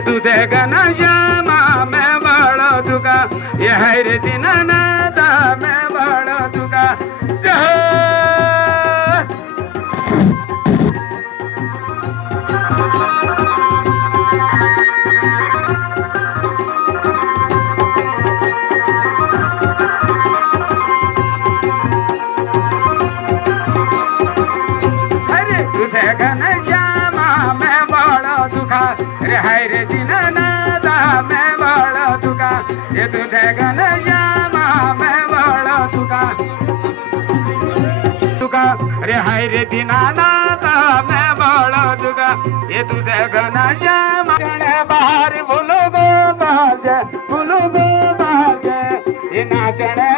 ये तुझे घनश्यामा मैं बड़ा तुका ये है रे दीनानाथ मैं बड़ा तुका घनश्यामा मैं बड़ा दुखा रे हाय रे दीनानाथ मैं बड़ा दुखा ये तुझे घनश्यामा मैं बड़ा दुखा दुखा रे हाय रे दीनानाथ मैं बड़ा दुखा ये तुझे घनश्यामा बाहर बोलो गो बाजे ये नाचने